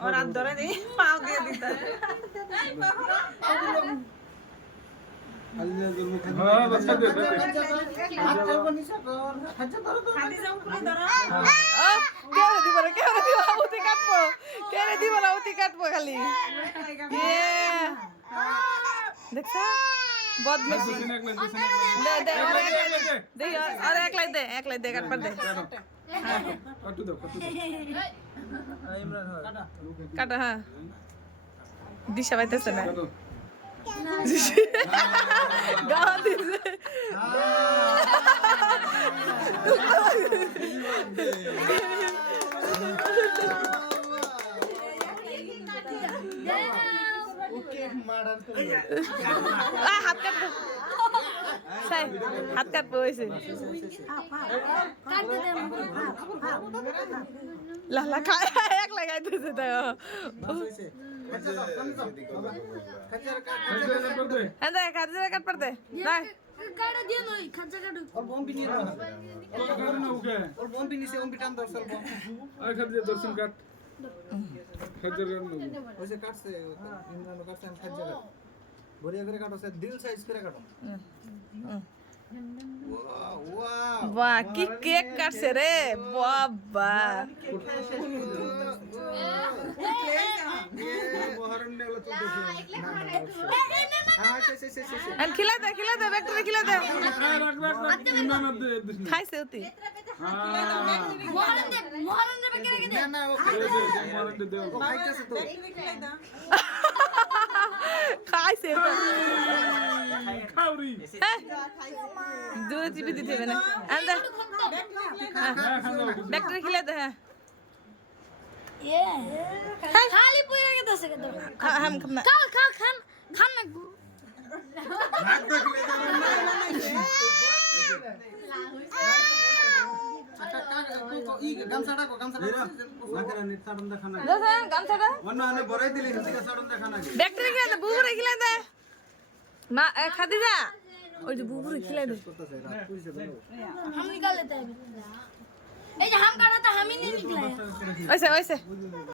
और हाथ धरे नहीं पाँव दे देता है हाँ बच्चा दे खादी जाऊँ पूरी तरह কেরে দিব না উতি কাটবো কেরে দিব না উতি কাটবো খালি দেখছা বদমাশি দে দে আর একলাই দে কাটবার দে कट्टू दो কাটা হ্যাঁ দিশা পাইতেছে না গাওয়া দিছে হাত কাটবো সাই হাত কাটবো হয়েছে লালা খায় এক লাগাইতেছে তাই হ্যাঁ দেখ খাদ্য কাট পারতে দেখ কাটা দিয়ে নই খাজা কাটু और बम भी नहीं रहा करना हो गया और बम भी नहीं से बम भी टान दर्शन बम आ खदे दर्शन काट खदर करना वैसे काट से इमरान काट से खज्जा काट बढ़िया करे काटो से दिल साइज करे काटो वाह वाह বাহ কি কেক কাটছে রে বাবা मोहरम ने वाला तू देखो हां से আর খিলা দে ব্যাকটেরিয়া খিলা দে रख इमरान दे খাইছে উতি মোহরন দেবে কেন ना ना वो मारन दे वो खाइते से तो খাইছে खावरी দূরে চিপি দিতে হবে না আন্দা ব্যাকটেরিয়া খিলা দে হ্যাঁ ये खाली पूरा के दस के दो हम खाना खान ना हाथ देख ले अच्छा का ई गमसाडा को नाकरा नेट साडन दा खाना দোসা গামছাটা वन्ना ने बराई दिली हिंदी साडन दा खाना ব্যাকটেরিয়া খিলা দে বুবুরে খিলা দে মা খাদিজা ওই যে বুবুরে খিলা দে करता से रात पूरी से बोलो हम निकाल लेते हैं ये जो हम काटा था हम ही नहीं निकला है ওইসে